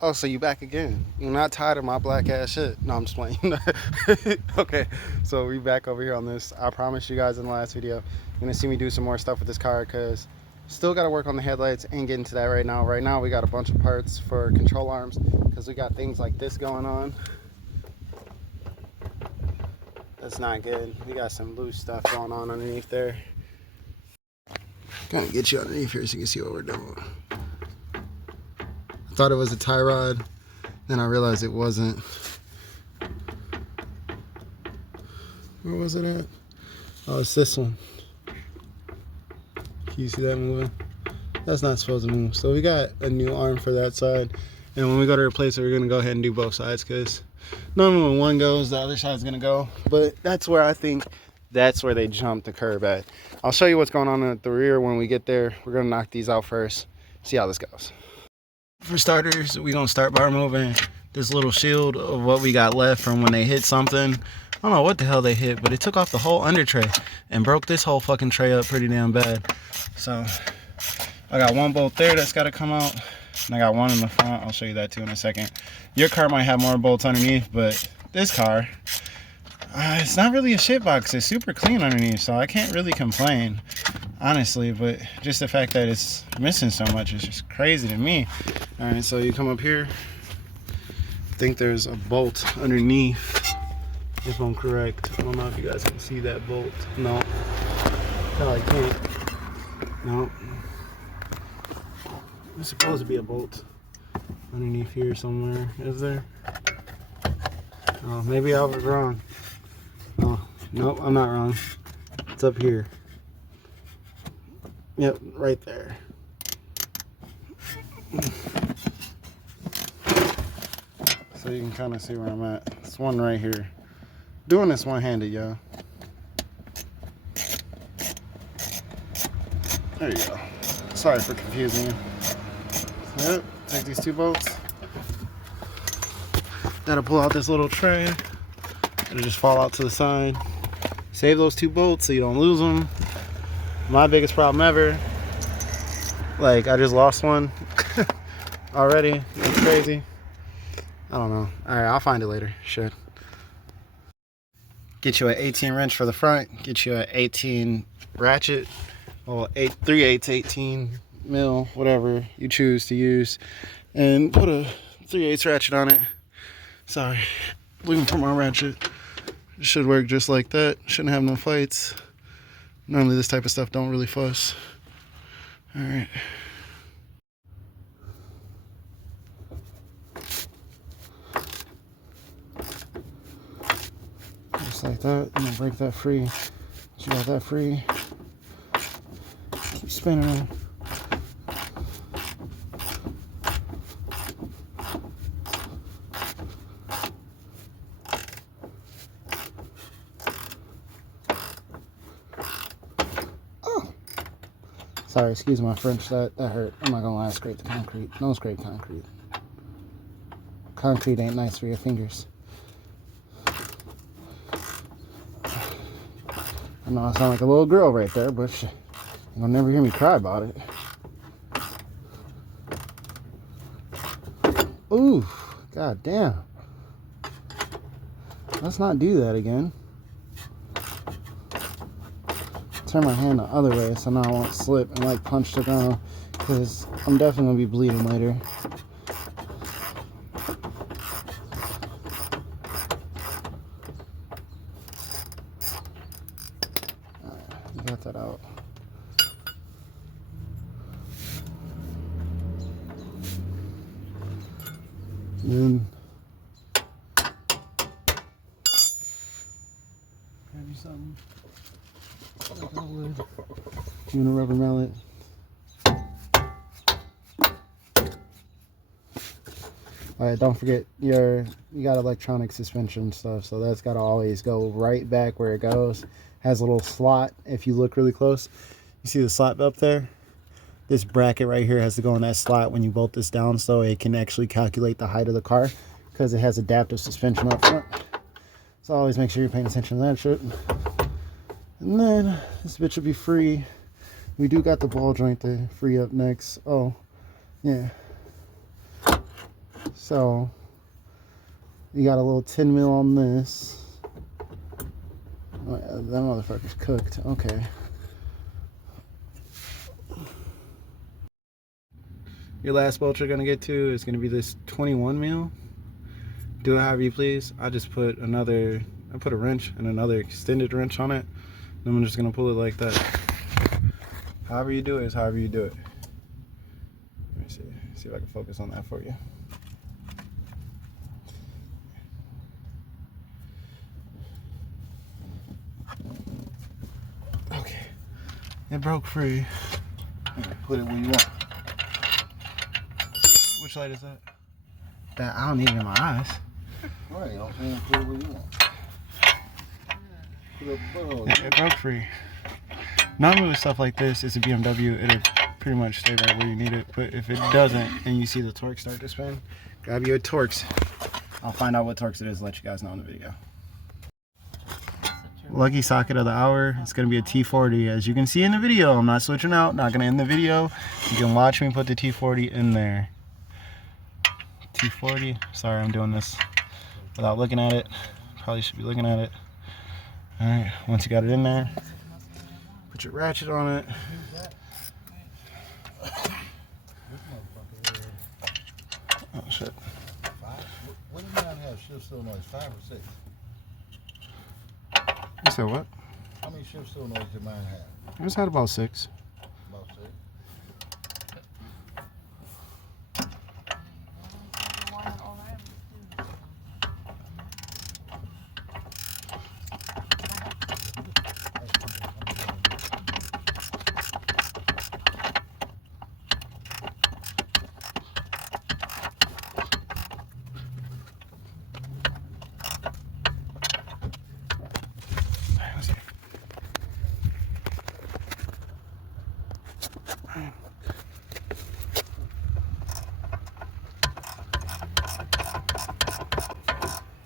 Oh, so you back again? You're not tired of my black ass shit? No, I'm just playing. Okay, so we back over here on this. I promised you guys in the last video, you're gonna see me do some more stuff with this car because still got to work on the headlights. Ain't getting to that right now. Right now we got a bunch of parts for control arms because we got things like this going on. That's not good. We got some loose stuff going on underneath there. Kind of get you underneath here so you can see what we're doing. I thought it was a tie rod, then I realized it wasn't. Where was it at? Oh, it's this one. Can you see that moving? That's not supposed to move. So we got a new arm for that side. And when we go to replace it, we're going to go ahead and do both sides because normally when one goes, the other side's going to go. But that's where I think that's where they jumped the curb at. I'll show you what's going on at the rear when we get there. We're going to knock these out first, see how this goes. For starters, we're going to start by removing this little shield of what we got left from when they hit something. I don't know what the hell they hit, but it took off the whole under tray and broke this whole fucking tray up pretty damn bad. So I got one bolt there that's got to come out, and I got one in the front. I'll show you that too in a second. Your car might have more bolts underneath, but this car, it's not really a shit box. It's super clean underneath, so I can't really complain, honestly. But just the fact that it's missing so much is just crazy to me. All right, so you come up here. I think there's a bolt underneath, if I'm correct. I don't know if you guys can see that bolt. No, probably can't. No. There's supposed to be a bolt underneath here somewhere. Is there? Oh, maybe I was wrong. Oh, nope, I'm not wrong. It's up here. Yep, right there. So you can kind of see where I'm at. It's one right here. Doing this one-handed, y'all. There you go. Sorry for confusing you. Yep, take these two bolts. Gotta pull out this little tray. It'll just fall out to the side. Save those two bolts so you don't lose them. My biggest problem ever. Like, I just lost one already. It's crazy. I don't know. Alright, I'll find it later. Shit. Get you an 18 wrench for the front. Get you an 18 ratchet. Well, 3/8, 18 mil, whatever you choose to use. And put a 3/8 ratchet on it. Sorry. Looking for my ratchet. It should work just like that. Shouldn't have no fights. Normally this type of stuff don't really fuss. Alright. Just like that. I'm gonna break that free. You got that free. Keep spinning it. Oh! Sorry, excuse my French. That hurt. I'm not gonna lie, scrape the concrete. Don't scrape concrete. Concrete ain't nice for your fingers. I know I sound like a little girl right there, but you'll never hear me cry about it. Ooh, god damn. Let's not do that again. Turn my hand the other way so now I won't slip and like punch the ground, because I'm definitely gonna be bleeding later. Got that out. Then grab you something. You want a rubber mallet? Alright, don't forget you got electronic suspension stuff, so that's gotta always go right back where it goes. Has a little slot. If you look really close, you see the slot up there? This bracket right here has to go in that slot when you bolt this down so it can actually calculate the height of the car, because it has adaptive suspension up front. So always make sure you're paying attention to that shit. And then this bitch will be free. We do got the ball joint to free up next. Oh, yeah. So you got a little 10 mil on this. Oh, yeah, that motherfucker's cooked. Okay. Your last bolt you're gonna get to is gonna be this 21 mil. Do it however you please. I just put I put a wrench and another extended wrench on it. And I'm just gonna pull it like that. However you do it is however you do it. Let me see if I can focus on that for you. Okay, it broke free. Put it where you want. Which light is that? That I don't need it in my eyes. Right, I'm saying put it where you want. It broke free. Normally with stuff like this, it's a BMW, it'll pretty much stay right where you need it. But if it doesn't and you see the torque start to spin, grab your Torx. I'll find out what Torx it is and let you guys know in the video. Lucky socket of the hour, it's going to be a T40. As you can see in the video, I'm not switching out, not going to end the video. You can watch me put the T40 in there. T40, sorry I'm doing this without looking at it. Probably should be looking at it. Alright, once you got it in there, put your ratchet on it. Oh shit. What did mine have shift still noise? 5 or 6? You said what? How many shift still noise did mine have? I just had about 6. About 6.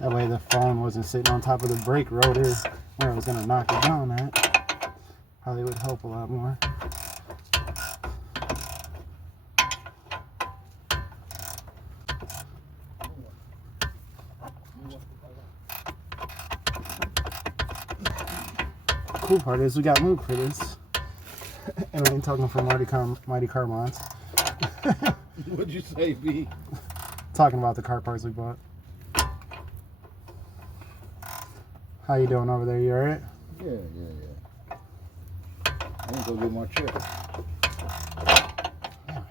That way the phone wasn't sitting on top of the brake rotor where I was going to knock it down at. Probably would help a lot more. Cool part is we got Moog for this. And I ain't talking for Mighty Car Mods. What'd you say, B? Talking about the car parts we bought. How you doing over there? You alright? Yeah. I'm gonna go get my check. Damn it.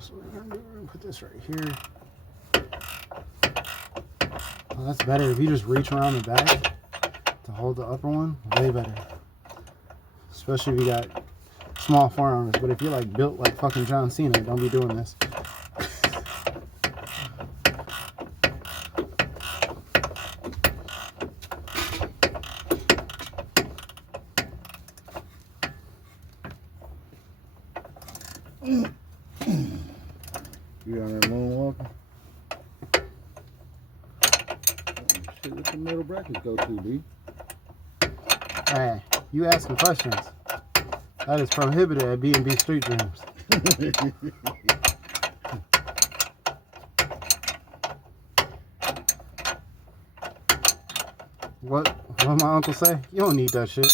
So what we're gonna do, we're gonna put this right here. Oh, that's better. If you just reach around the back to hold the upper one, way better. Especially if you got small forearms. But if you're like built like fucking John Cena, don't be doing this. You on there moonwalking? Shit, what the metal brackets go to, B? Hey, you asking questions. That is prohibited at B&B Street Dreams. What my uncle say? You don't need that shit.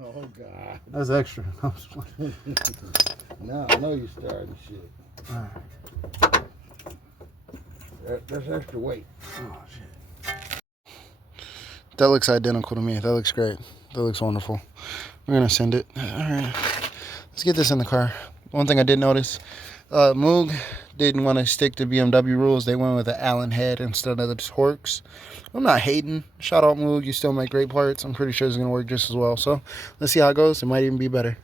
Oh, God. That's extra. Now I know you starting shit. Alright. That's extra weight. Oh, shit. That looks identical to me. That looks great. That looks wonderful. We're going to send it. Alright. Let's get this in the car. One thing I did notice, Moog didn't want to stick to BMW rules. They went with the Allen head instead of the Torx. I'm not hating. Shout out Moog. You still make great parts. I'm pretty sure it's going to work just as well. So let's see how it goes. It might even be better.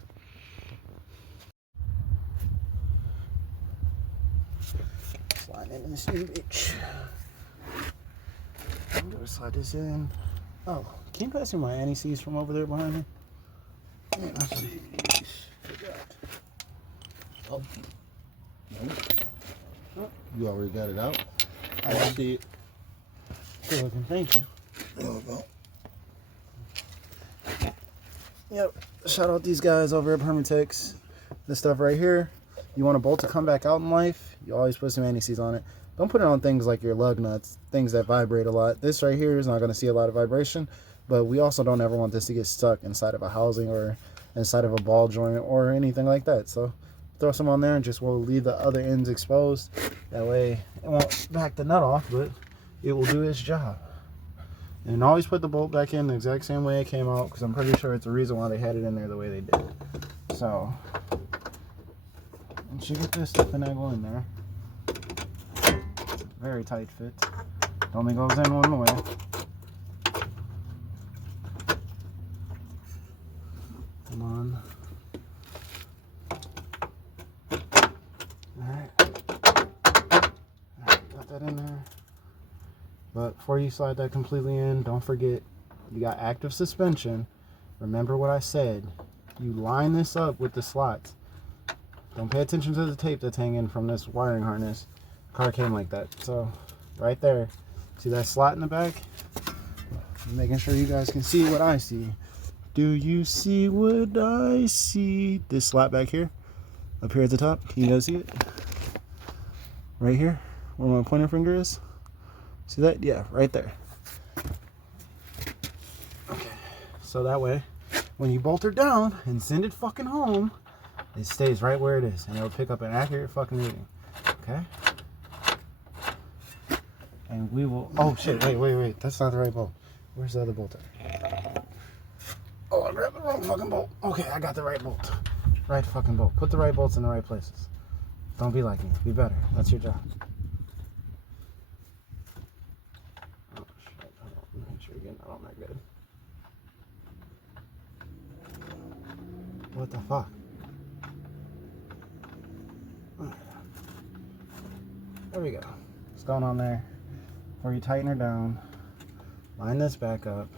Slide in this new bitch. I'm going to slide this in. Oh, can you pass me my anti-seize from over there behind me? Oh. You already got it out? I see it. Good looking, thank you. There we go. Yep. Shout out these guys over at Permatex. This stuff right here, you want a bolt to come back out in life, you always put some anti-seize on it. Don't put it on things like your lug nuts, things that vibrate a lot. This right here is not going to see a lot of vibration, but we also don't ever want this to get stuck inside of a housing or inside of a ball joint or anything like that. So throw some on there and just we'll leave the other ends exposed. That way it won't back the nut off, but it will do its job. And always put the bolt back in the exact same way it came out, because I'm pretty sure it's the reason why they had it in there the way they did. So once you get this finagle in there, it's a very tight fit. It only goes in one way. Come on. Alright, got that in there. But before you slide that completely in, don't forget, you got active suspension. Remember what I said. You line this up with the slots. Don't pay attention to the tape that's hanging from this wiring harness. The car came like that. So, right there. See that slot in the back? Making sure you guys can see what I see. Do you see what I see? This slot back here. Up here at the top. Can you guys see it? Right here, where my pointer finger is. See that? Yeah, right there. Okay, so that way, when you bolt her down and send it fucking home, it stays right where it is, and it'll pick up an accurate fucking reading. Okay? And we will. Oh shit! Wait. That's not the right bolt. Where's the other bolt at? Oh, I grabbed the wrong fucking bolt. Okay, I got the right bolt. Right fucking bolt. Put the right bolts in the right places. Don't be like me. Be better. That's your job. Make sure you're getting that on there good. What the fuck? There we go. What's going on there? Before you tighten her down, line this back up.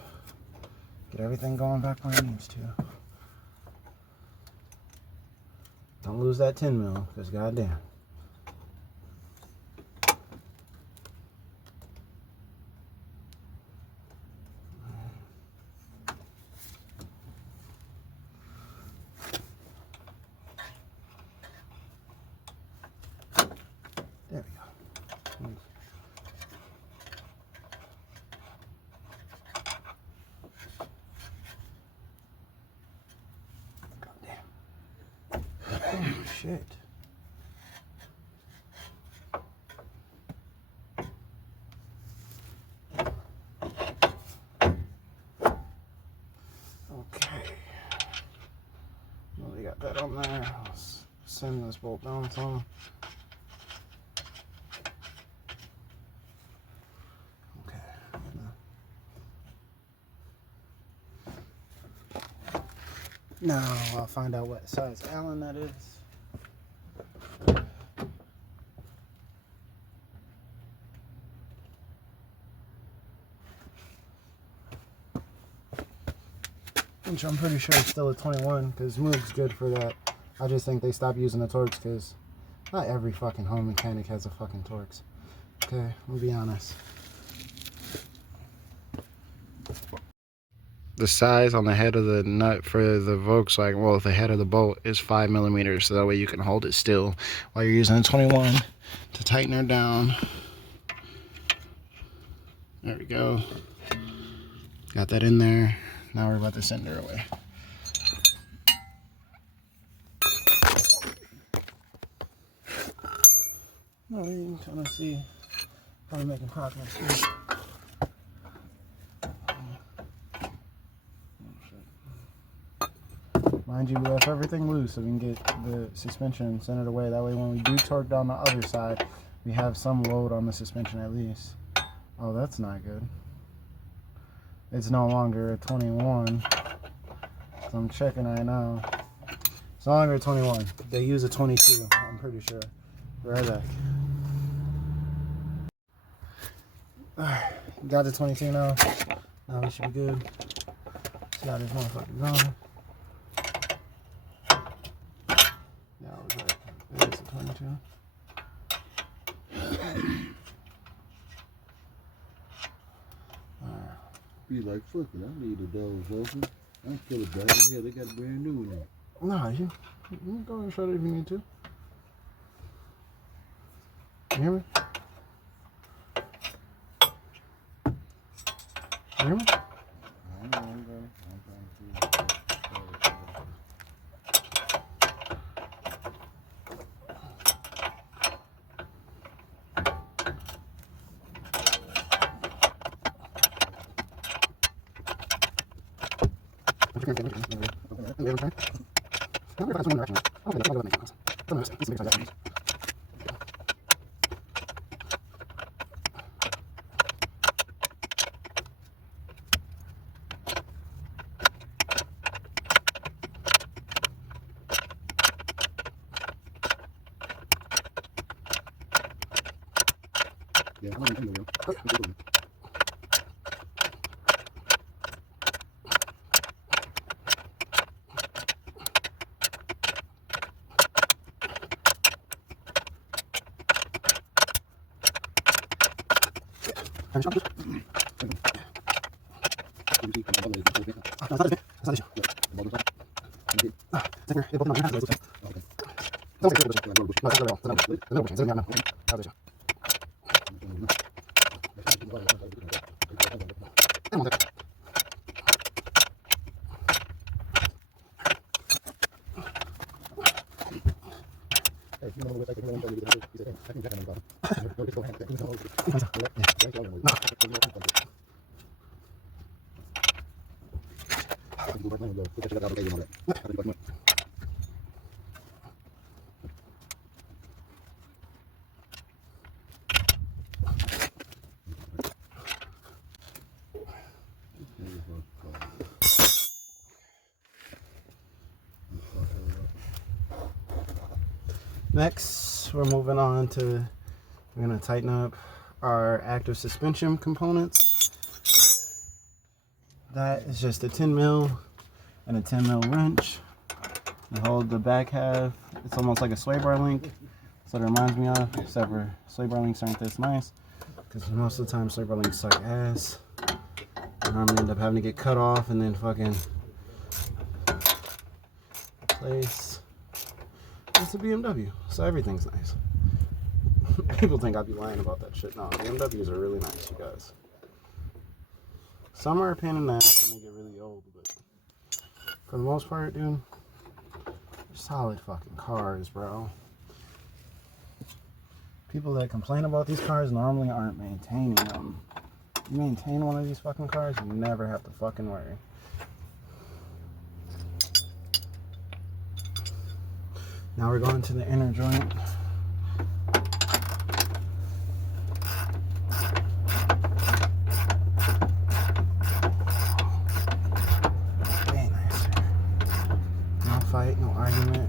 Get everything going back where it needs to. Don't lose that 10 mil, because goddamn. There we go. Goddamn. Oh shit. Okay. Well, we got that on there. Let's send this bolt down some. Now I'll find out what size Allen that is. Which I'm pretty sure it's still a 21, because Moog's good for that. I just think they stopped using the Torx because not every fucking home mechanic has a fucking Torx. Okay, we'll be honest. The size on the head of the nut for the Volkswagen, well, the head of the bolt is 5 millimeters, so that way you can hold it still while you're using a 21 to tighten her down. There we go. Got that in there. Now we're about to send her away. No, you can kind of see how we're making progress here. Mind you, we left everything loose so we can get the suspension centered away. That way when we do torque down the other side, we have some load on the suspension at least. Oh, that's not good. It's no longer a 21. So I'm checking right now. It's no longer a 21. They use a 22, I'm pretty sure. Right back. Alright, got the 22 now. Now we should be good. See how this motherfucker going. Yeah, I was right. It is a 22. Be like, fuck it, I need the doors open. I kill a battery. Yeah, they got a brand new one now. Nah, you can go and shut it if you need to. You hear me? You hear me? I'm trying to see. Yeah, I'm gonna do Next, we're moving on to, we're gonna tighten up our active suspension components. That is just a 10 mil and a 10 mil wrench. You hold the back half, it's almost like a sway bar link. So it reminds me of, except for sway bar links aren't this nice, because most of the time sway bar links suck ass. I normally end up having to get cut off and then fucking replace. It's a BMW, so everything's nice. People think I'd be lying about that shit. No, BMWs are really nice, you guys. Some are a pain in the ass when they get really old, but for the most part, dude, they're solid fucking cars, bro. People that complain about these cars normally aren't maintaining them. You maintain one of these fucking cars, you never have to fucking worry. Now we're going to the inner joint. Way nicer. No fight, no argument.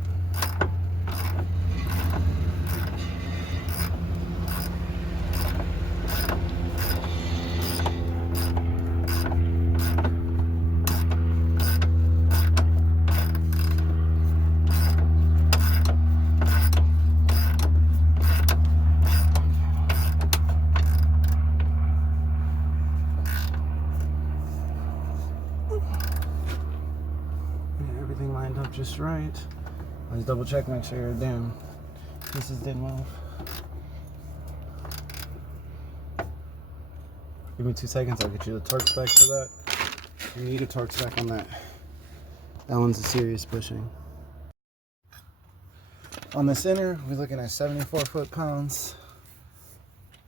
Everything lined up just right. Let's double check, make sure your damn pieces didn't move. Give me 2 seconds, I'll get you the torque spec for that. You need a torque spec on that. That one's a serious bushing. On the center, we're looking at 74 foot-pounds.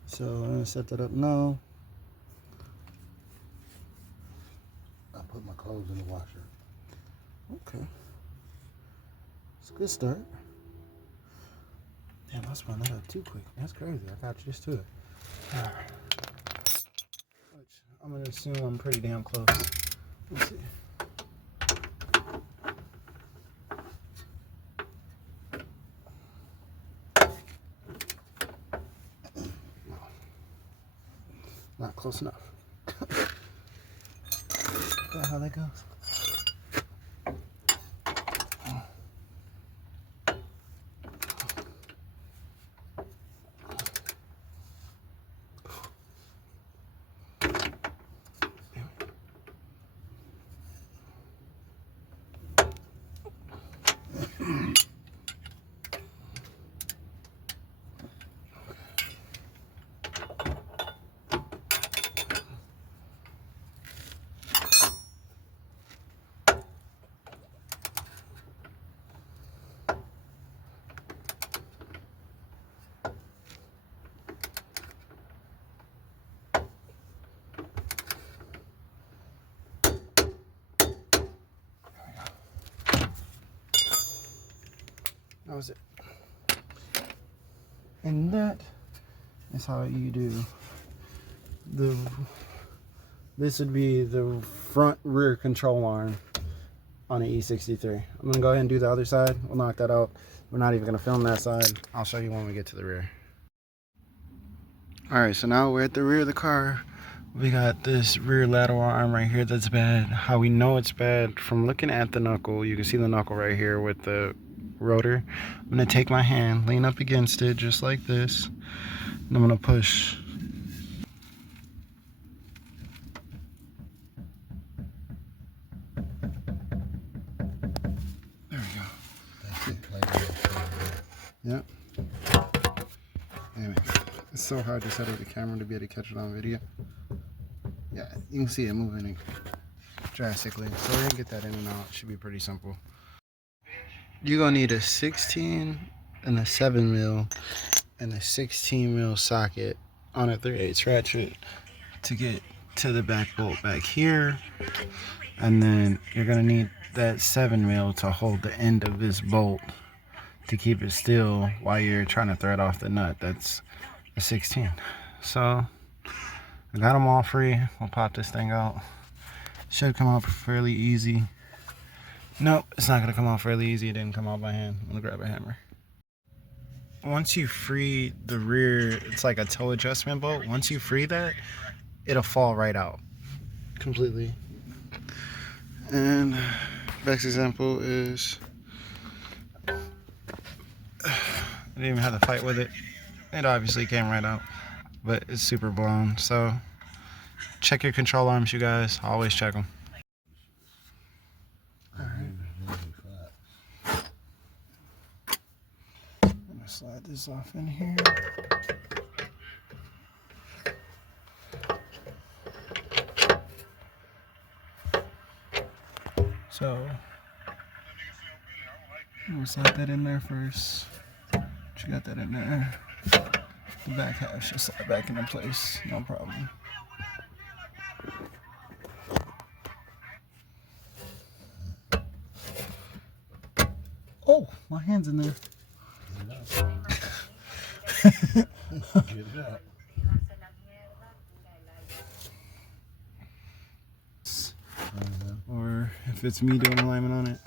So I'm gonna set that up now. I put my clothes in the washer. Okay. It's a good start. Damn, I spun that up too quick. That's crazy. I got used to it. Alright. Which I'm gonna assume I'm pretty damn close. Let's see. No. Not close enough. Is that how that goes? was it. And that is how you do this would be the front rear control arm on an E63. I'm gonna go ahead and do the other side. We'll knock that out. We're not even gonna film that side. I'll show you when we get to the rear. All right, so now we're at the rear of the car. We got this rear lateral arm right here that's bad. How we know it's bad, from looking at the knuckle, you can see the knuckle right here with the rotor. I'm gonna take my hand, lean up against it just like this, and I'm gonna push. There we go. That's it. Yep. Damn it. It's so hard to set up the camera to be able to catch it on video. Yeah, you can see it moving drastically. So we're gonna get that in and out. It should be pretty simple. You're gonna need a 16 and a 7 mil and a 16 mil socket on a 3/8 ratchet to get to the back bolt back here. And then you're gonna need that 7 mil to hold the end of this bolt to keep it still while you're trying to thread off the nut. That's a 16. So I got them all free. We'll pop this thing out. Should come out fairly easy. Nope, it's not gonna come out fairly easy. It didn't come out by hand. I'm gonna grab a hammer. Once you free the rear, it's like a toe adjustment bolt. Once you free that, it'll fall right out completely. And best example is, I didn't even have to fight with it. It obviously came right out, but it's super blown. So check your control arms, you guys. Always check them. I'm gonna slide this off in here. So I'm gonna slide that in there first. You got that in there. The back half should slide back into place, no problem. Oh, my hand's in there. Get it out. Or if it's me doing alignment on it,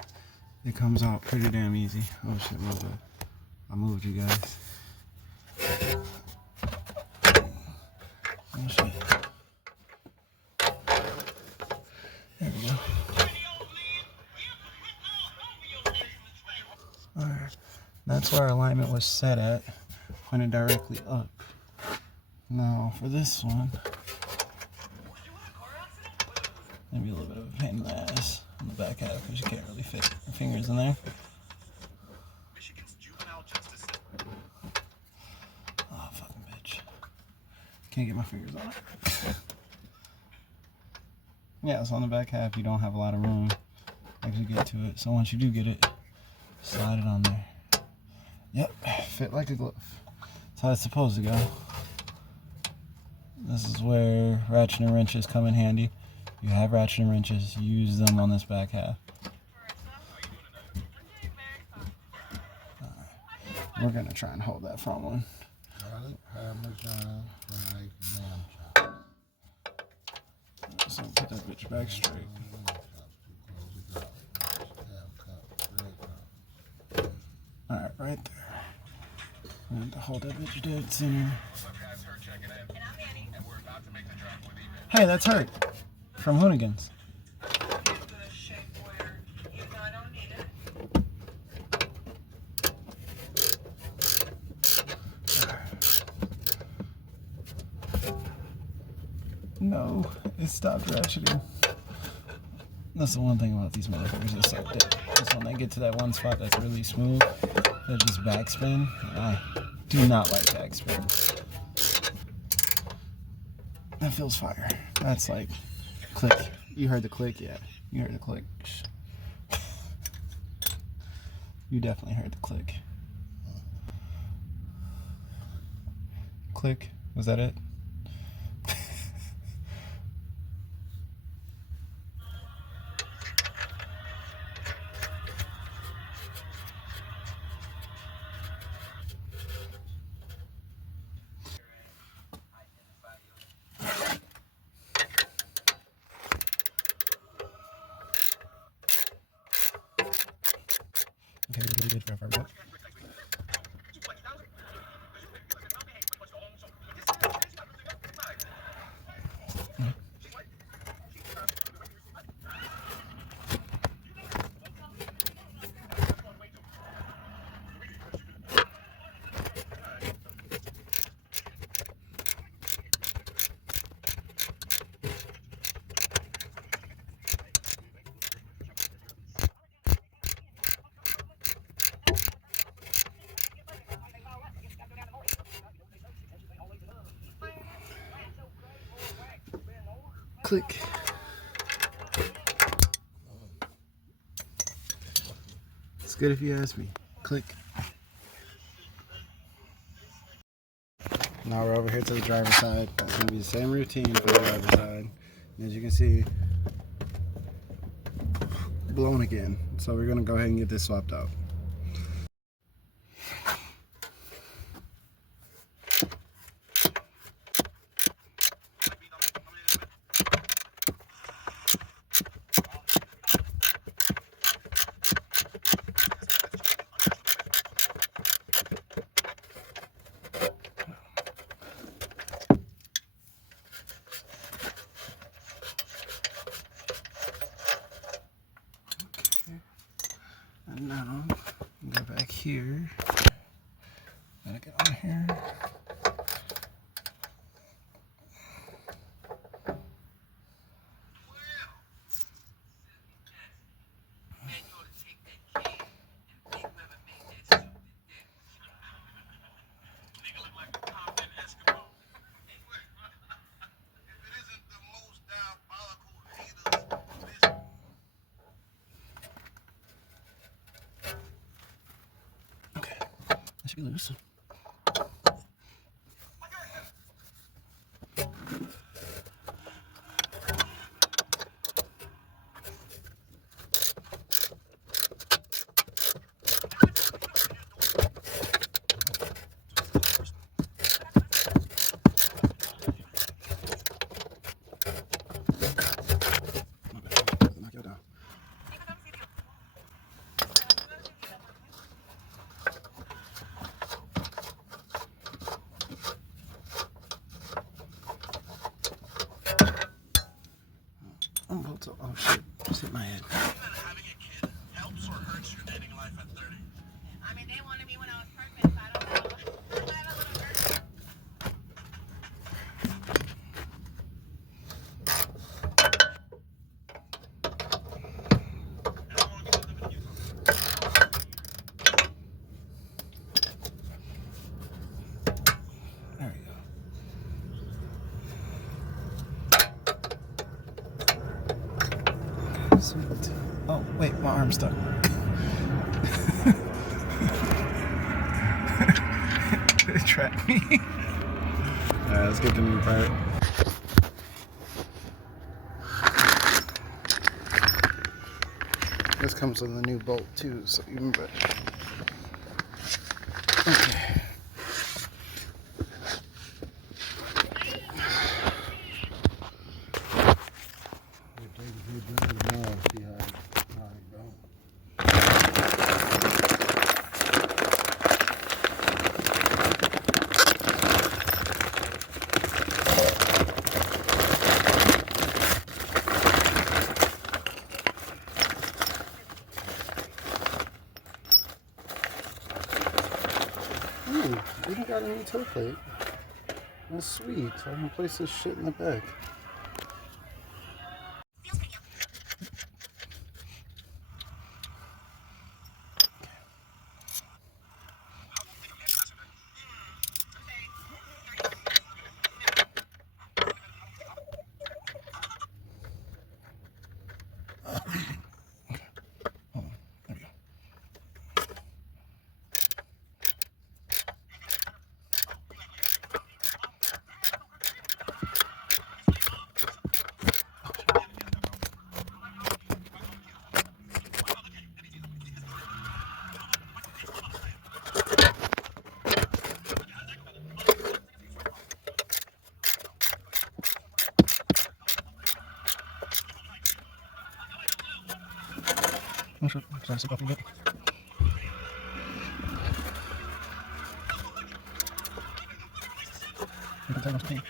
it comes out pretty damn easy. Oh shit, my bad. I moved you guys. Oh shit. There we go. Alright. That's where our alignment was set at. Pointed directly up. Now for this one, maybe a little bit of a pain in the ass on the back half because you can't really fit your fingers in there. Oh, fucking bitch. Can't get my fingers on it. Yeah, so on the back half, you don't have a lot of room to actually get to it. So once you do get it, slide it on there. Yep, fit like a glove. That's how it's supposed to go. This is where ratchet and wrenches come in handy. You have ratchet and wrenches, use them on this back half. We're gonna try and hold that front one. So put that bitch back straight. Alright, right there. I have to hold that bitch dead center. Hey, that's Hurt from Hoonigans. No, it stopped ratcheting. That's the one thing about these motherfuckers. It's like that. Just when they get to that one spot that's really smooth, they just backspin. I do not like backspin. That feels fire. That's like click. You heard the click, yeah. You heard the click. You definitely heard the click. Click. Was that it? Click. It's good if you ask me. Click. Now we're over here to the driver's side. It's going to be the same routine for the driver's side. As you can see, blown again. So we're going to go ahead and get this swapped out. And now, go back here. Gotta get on here. That should be loose. Knock it down. Oh shit, just hit my head. Having a kid helps or hurts your dating life at 30? I mean, they wanted me when I was pregnant, so I don't know. I have a little girl. There we go. Sweet. Oh, wait, my arm's stuck. It trapped me. Alright, let's get the new part. This comes with a new bolt too, so even better. Okay. Ooh, even got a new toe plate. That's sweet. I can place this shit in the back. much paint.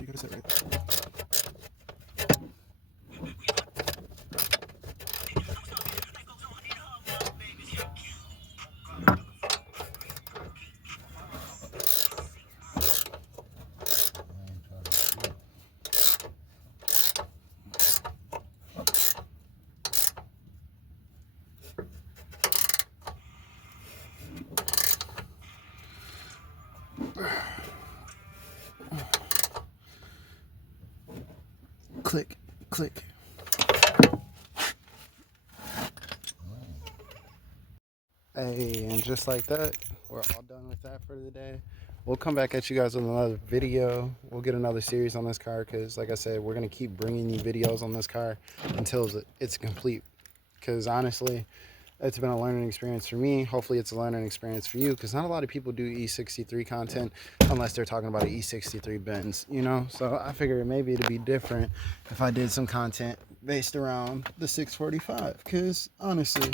You gotta sit right there. Click, click. Hey, and just like that, we're all done with that for the day. We'll come back at you guys with another video. We'll get another series on this car because, like I said, we're going to keep bringing you videos on this car until it's complete. Because, honestly, it's been a learning experience for me. Hopefully, it's a learning experience for you because not a lot of people do E63 content unless they're talking about an E63 Benz, you know? So I figured maybe it'd be different if I did some content based around the 645 because, honestly,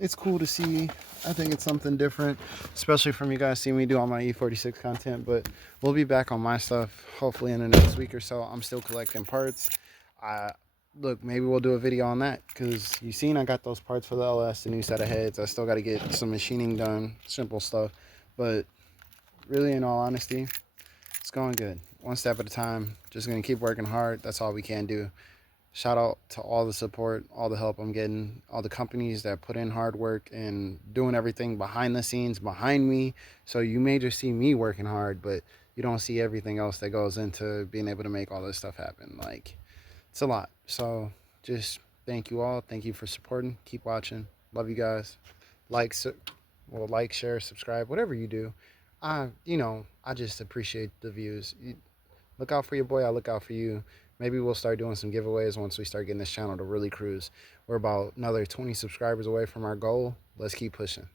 it's cool to see. I think it's something different, especially from you guys seeing me do all my E46 content. But we'll be back on my stuff hopefully in the next week or so. I'm still collecting parts. Look, maybe we'll do a video on that because you seen I got those parts for the LS, the new set of heads. I still got to get some machining done, simple stuff. But really, in all honesty, it's going good. One step at a time. Just gonna keep working hard. That's all we can do. Shout out to all the support, all the help I'm getting, all the companies that put in hard work and doing everything behind the scenes, behind me. So you may just see me working hard, but you don't see everything else that goes into being able to make all this stuff happen. Like, it's a lot. So just thank you all. Thank you for supporting. Keep watching. Love you guys. Like, share, subscribe, whatever you do. I just appreciate the views. Look out for your boy. I look out for you. Maybe we'll start doing some giveaways once we start getting this channel to really cruise. We're about another 20 subscribers away from our goal. Let's keep pushing.